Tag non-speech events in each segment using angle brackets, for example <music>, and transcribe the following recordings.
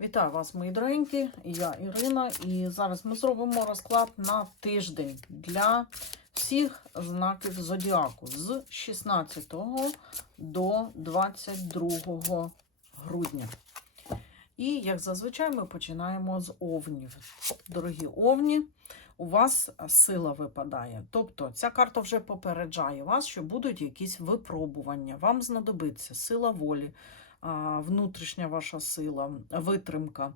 Вітаю вас, мої дорогенькі, я Ірина, і зараз ми зробимо розклад на тиждень для всіх знаків зодіаку з 16 до 22 грудня. І, як зазвичай, ми починаємо з овнів. Дорогі овні, у вас сила випадає. Тобто ця карта вже попереджає вас, що будуть якісь випробування. Вам знадобиться сила волі, внутрішня ваша сила, витримка.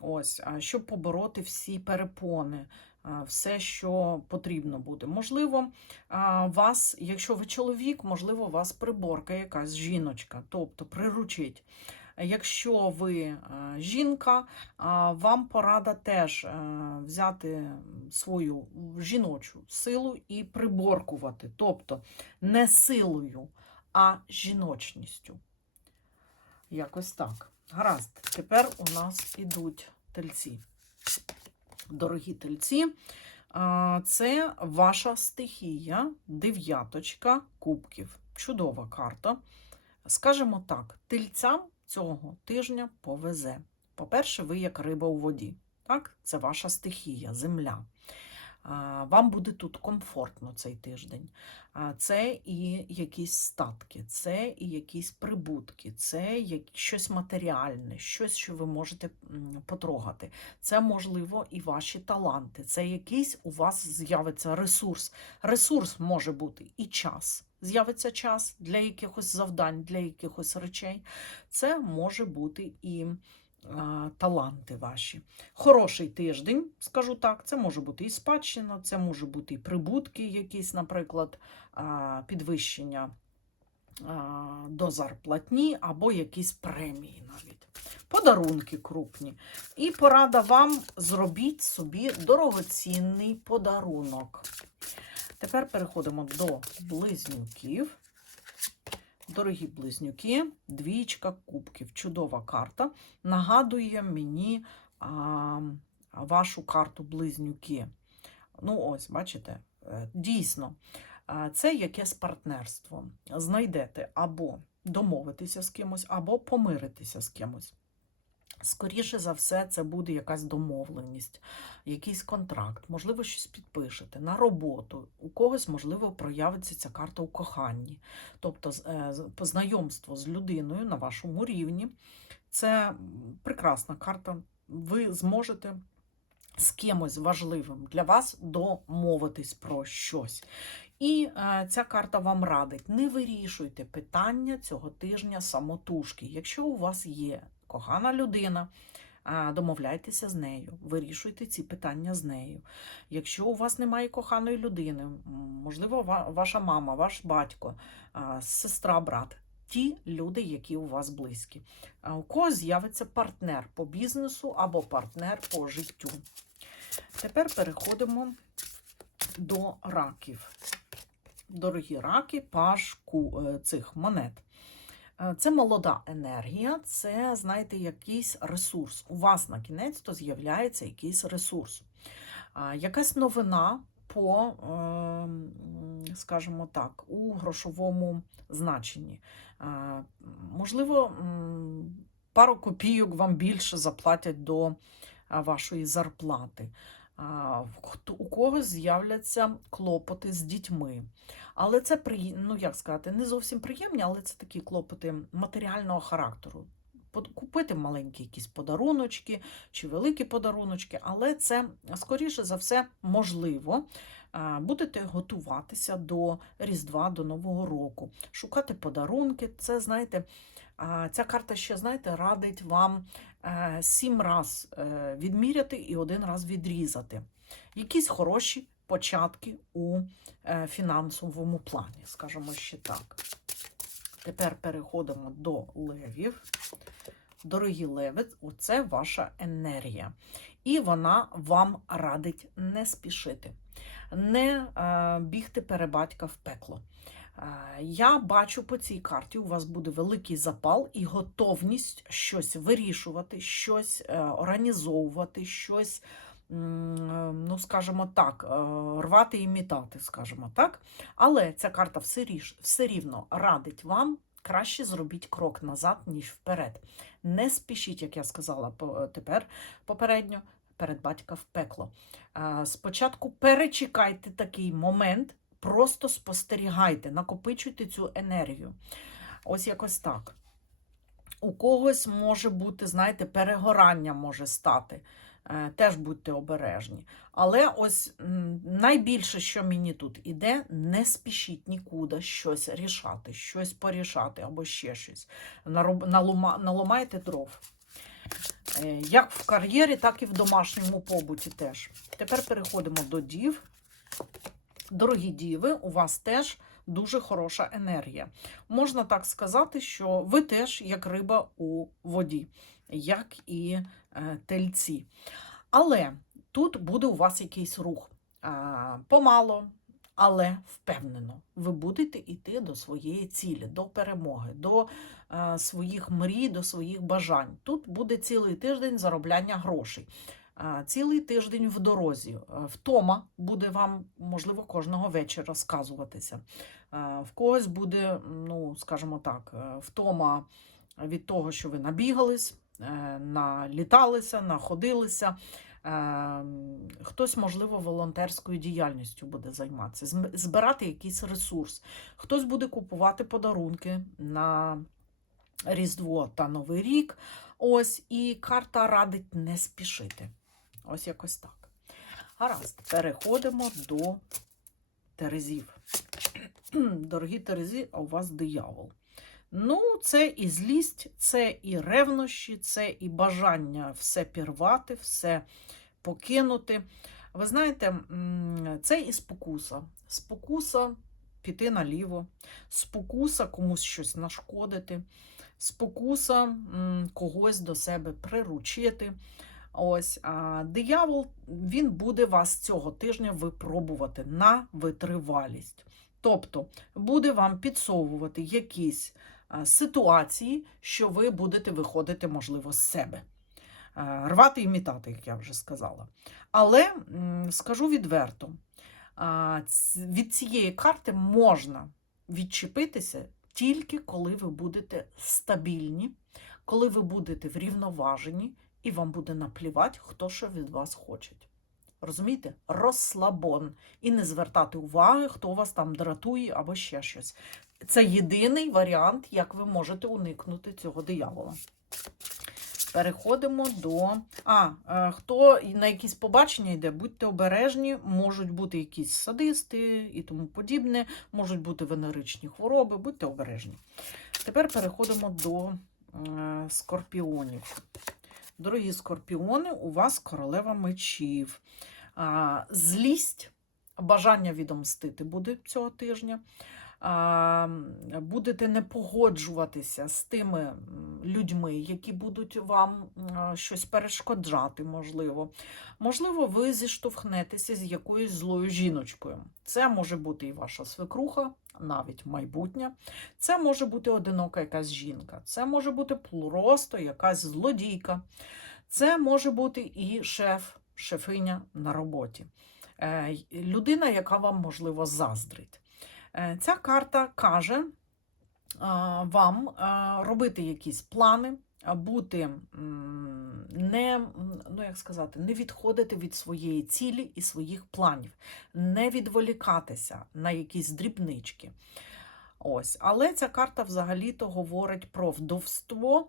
Ось, а, щоб побороти всі перепони, все, що потрібно буде. Можливо, вас, якщо ви чоловік, можливо, вас приборка якась жіночка, тобто приручить. Якщо ви жінка, вам порада теж взяти свою жіночу силу і приборкувати, тобто не силою, а жіночністю. Якось так. Гаразд. Тепер у нас ідуть тельці. Дорогі тельці, це ваша стихія, дев'яточка кубків. Чудова карта. Скажемо так, тельцям цього тижня повезе. По-перше, ви як риба у воді. Так? Це ваша стихія, земля. Вам буде тут комфортно цей тиждень. Це і якісь статки, це і якісь прибутки, це щось матеріальне, щось, що ви можете потрогати. Це, можливо, і ваші таланти. Це якийсь у вас з'явиться ресурс. Ресурс може бути і час. З'явиться час для якихось завдань, для якихось речей. Це може бути і таланти ваші. Хороший тиждень, скажу так, це може бути і спадщина, це може бути і прибутки, якісь, наприклад, підвищення до зарплатні або якісь премії навіть. Подарунки крупні. І порада вам зробіть собі дорогоцінний подарунок. Тепер переходимо до близнюків. Дорогі близнюки, двічка кубків. Чудова карта. Нагадує мені а, вашу карту близнюки. Ну, ось, бачите, е, дійсно, це якесь партнерство. Знайдете або домовитися з кимось, або помиритися з кимось. Скоріше за все, це буде якась домовленість, якийсь контракт, можливо, щось підпишете на роботу. У когось, можливо, проявиться ця карта у коханні. Тобто, з- е, познайомство з людиною на вашому рівні. Це прекрасна карта. Ви зможете з кимось важливим для вас домовитись про щось. І е, ця карта вам радить: не вирішуйте питання цього тижня самотужки. Якщо у вас є кохана людина, домовляйтеся з нею, вирішуйте ці питання з нею. Якщо у вас немає коханої людини, можливо, ваша мама, ваш батько, сестра, брат. Ті люди, які у вас близькі. У когось з'явиться партнер по бізнесу або партнер по життю. Тепер переходимо до раків. Дорогі раки, паш ку- е, цих монет. Е, Це молода енергія, це, знаєте, якийсь ресурс. У вас на кінець то з'являється якийсь ресурс. Якась новина по, е, скажімо так, у грошовому значенні. Можливо, пару копійок вам більше заплатять до вашої зарплати. У когось з'являться клопоти з дітьми. Але це ну як сказати, не зовсім приємні, але це такі клопоти матеріального характеру. Купити маленькі якісь подаруночки чи великі подаруночки, але це, скоріше за все, можливо. Будете готуватися до Різдва, до Нового року, шукати подарунки. Це, знаєте, ця карта ще, знаєте, радить вам е, сім раз е, відміряти і один раз відрізати. Якісь хороші початки у е, фінансовому плані, скажімо ще так. Тепер переходимо до левів. Дорогі леви, оце ваша енергія. І вона вам радить не спішити, не бігти перебатька в пекло. Е, Я бачу по цій карті, у вас буде великий запал і готовність щось вирішувати, щось е, організовувати, щось е, ну, скажімо так, рвати і мітати, скажімо так. Але ця карта все, ріш, все рівно радить вам краще зробіть крок назад, ніж вперед. Не спішіть, як я сказала тепер попередньо, перед батька в пекло. Спочатку перечекайте такий момент, просто спостерігайте, накопичуйте цю енергію. Ось якось так. У когось може бути, знаєте, перегорання може стати. Е, Теж будьте обережні. Але ось найбільше, що мені тут іде, не спішіть нікуди щось рішати, щось порішати або ще щось. Нароб- налома- Наламайте дров. Е, Як в кар'єрі, так і в домашньому побуті теж. Тепер переходимо до дів. Дорогі діви, у вас теж дуже хороша енергія. Можна так сказати, що ви теж як риба у воді, як і е, тельці. Але тут буде у вас якийсь рух. Помало, але впевнено, ви будете йти до своєї цілі, до перемоги, до е, своїх мрій, до своїх бажань. Тут буде цілий тиждень заробляння грошей. Цілий тиждень в дорозі. Е, Втома буде вам, можливо, кожного вечора сказуватися. Е, В когось буде, ну, скажімо так, е, втома від того, що ви набігались, наліталися, находилися. Хтось, можливо, волонтерською діяльністю буде займатися, збирати якийсь ресурс. Хтось буде купувати подарунки на Різдво та Новий рік. Ось, і карта радить не спішити. Ось якось так. Гаразд, переходимо до Терезів. <clears throat> Дорогі Терезі, а у вас диявол. Ну, це і злість, це і ревнощі, це і бажання все пірвати, все покинути. Ви знаєте, це і спокуса. Спокуса піти наліво, спокуса комусь щось нашкодити, спокуса когось до себе приручити. Ось, а диявол він буде вас цього тижня випробувати на витривалість. Тобто буде вам підсовувати якісь ситуації, що ви будете виходити, можливо, з себе. Рвати і мітати, як я вже сказала. Але скажу відверто, від цієї карти можна відчепитися тільки коли ви будете стабільні, коли ви будете врівноважені, і вам буде наплівати, хто що від вас хоче. Розумієте? Розслабон. І не звертати уваги, хто вас там дратує або ще щось. Це єдиний варіант, як ви можете уникнути цього диявола. Переходимо до. А, е, хто на якісь побачення йде, будьте обережні, можуть бути якісь садисти і тому подібне, можуть бути венеричні хвороби, будьте обережні. Тепер переходимо до е, скорпіонів. Дорогі скорпіони, у вас королева мечів. Злість, бажання відомстити буде цього тижня. Будете не погоджуватися з тими людьми, які будуть вам щось перешкоджати, можливо. Можливо, ви зіштовхнетеся з якоюсь злою жіночкою. Це може бути і ваша свекруха, навіть майбутня. Це може бути одинока якась жінка. Це може бути просто якась злодійка. Це може бути і шеф, шефиня на роботі. Е, Людина, яка вам, можливо, заздрить. Е, Ця карта каже вам робити якісь плани, бути не, ну як сказати, не відходити від своєї цілі і своїх планів, не відволікатися на якісь дрібнички. Ось. Але ця карта взагалі-то говорить про вдовство,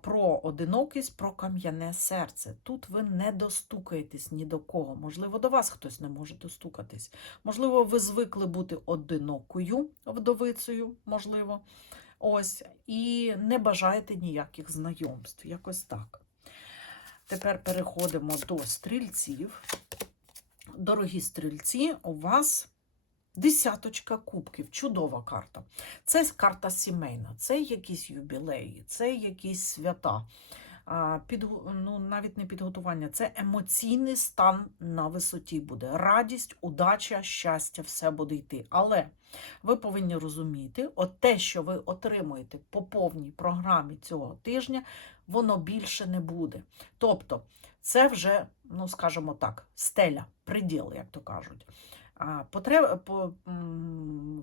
про одинокість, про кам'яне серце. Тут ви не достукаєтесь ні до кого. Можливо, до вас хтось не може достукатись. Можливо, ви звикли бути одинокою вдовицею, можливо. Ось, і не бажаєте ніяких знайомств. Якось так. Тепер переходимо до стрільців. Дорогі стрільці, у вас десяточка кубків. Чудова карта. Це карта сімейна, це якісь юбілеї, це якісь свята. А, Підгу... Ну, навіть не підготування, це емоційний стан на висоті буде. Радість, удача, щастя, все буде йти. Але ви повинні розуміти, от те, що ви отримуєте по повній програмі цього тижня, воно більше не буде. Тобто, це вже, ну скажімо так, стеля, приділ, як то кажуть.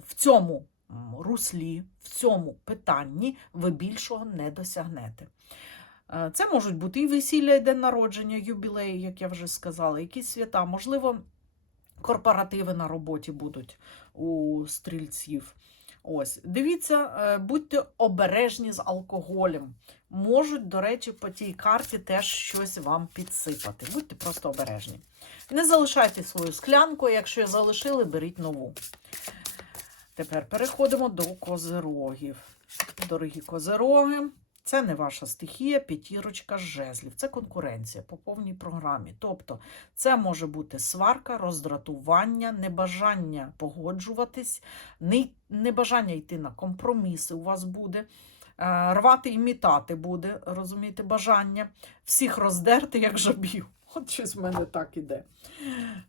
В цьому руслі, в цьому питанні ви більшого не досягнете. Е, Це можуть бути і весілля, і день народження, юбілеї, як я вже сказала, якісь свята, можливо, корпоративи на роботі будуть у стрільців. Ось, дивіться, е, будьте обережні з алкоголем. Можуть, до речі, по тій карті теж щось вам підсипати. Будьте просто обережні. Не залишайте свою склянку, якщо залишили, беріть нову. Тепер переходимо до козирогів. Дорогі козироги, це не ваша стихія, п'ятірочка жезлів. Це конкуренція по повній програмі. Тобто, це може бути сварка, роздратування, небажання погоджуватись, небажання йти на компроміси у вас буде. е, Рвати і мітати буде, розумієте, бажання. Всіх роздерти, як жабів. От щось в мене так іде.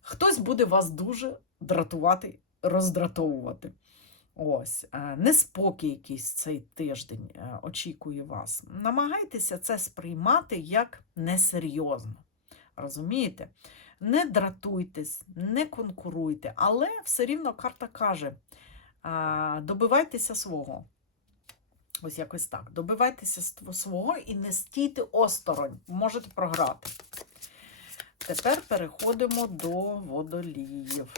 Хтось буде вас дуже дратувати, роздратовувати. Ось, е, неспокій якийсь цей тиждень е, очікує вас. Намагайтеся це сприймати як несерйозно. Розумієте? Не дратуйтесь, не конкуруйте, але все рівно карта каже: добивайтеся свого. Ось якось так. Добивайтеся свого і не стійте осторонь, можете програти. Тепер переходимо до водоліїв.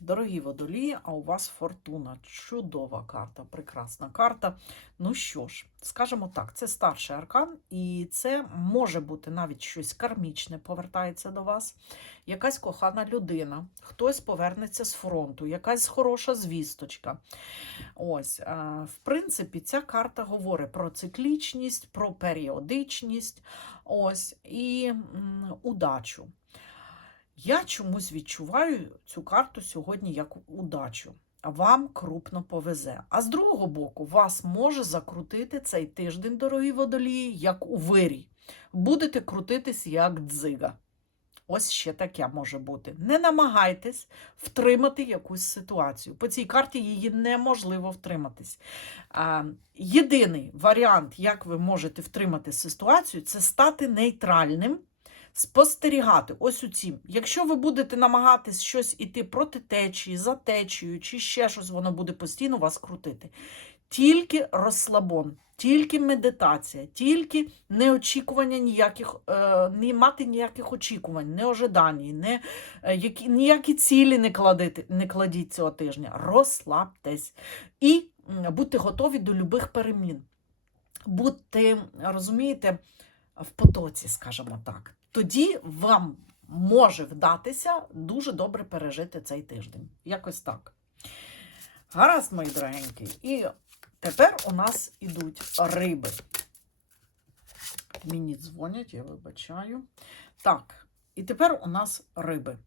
Дорогі водолії, а у вас фортуна. Чудова карта, прекрасна карта. Ну що ж, скажімо так, це старший аркан, і це може бути навіть щось кармічне, повертається до вас. Якась кохана людина, хтось повернеться з фронту, якась хороша звісточка. Ось, е, в принципі, ця карта говорить про циклічність, про періодичність, ось, і удачу. Я чомусь відчуваю цю карту сьогодні як удачу. Вам крупно повезе. А з другого боку, вас може закрутити цей тиждень, дорогі водолії, як у вирій. Будете крутитись як дзига. Ось ще таке може бути. Не намагайтесь втримати якусь ситуацію. По цій карті її неможливо втриматись. Єдиний варіант, як ви можете втримати ситуацію, це стати нейтральним спостерігати ось у цім. Якщо ви будете намагатись щось іти проти течії, за течією, чи ще щось, воно буде постійно вас крутити. Тільки розслабон, тільки медитація, тільки неочікування ніяких, е, не мати ніяких очікувань, не ожидані, не, е, які, ніякі цілі не, кладити, не кладіть цього тижня. Розслабтесь. І будьте готові до любих перемін. Будьте, розумієте, в потоці, скажімо так. Тоді вам може вдатися дуже добре пережити цей тиждень. Якось так. Гаразд, мої дорогенькі. І тепер у нас ідуть риби. Мені дзвонять, я вибачаю. Так, і тепер у нас риби.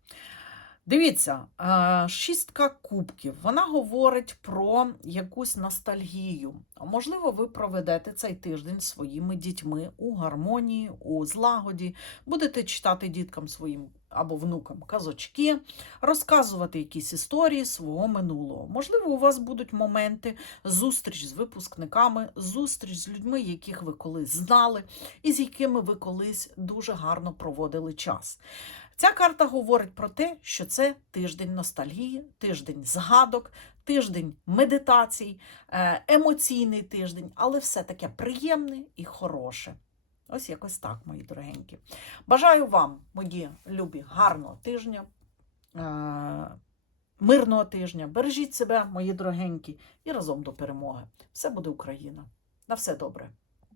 Дивіться, е, шістка кубків. Вона говорить про якусь ностальгію. Можливо, ви проведете цей тиждень своїми дітьми у гармонії, у злагоді, будете читати діткам своїм або внукам казочки, розказувати якісь історії свого минулого. Можливо, у вас будуть моменти зустріч з випускниками, зустріч з людьми, яких ви колись знали, і з якими ви колись дуже гарно проводили час. Ця карта говорить про те, що це тиждень ностальгії, тиждень згадок, тиждень медитацій, е, емоційний тиждень, але все таке приємне і хороше. Ось якось так, мої дорогенькі. Бажаю вам, мої любі, гарного тижня, е, мирного тижня. Бережіть себе, мої дорогенькі, і разом до перемоги. Все буде Україна. На все добре.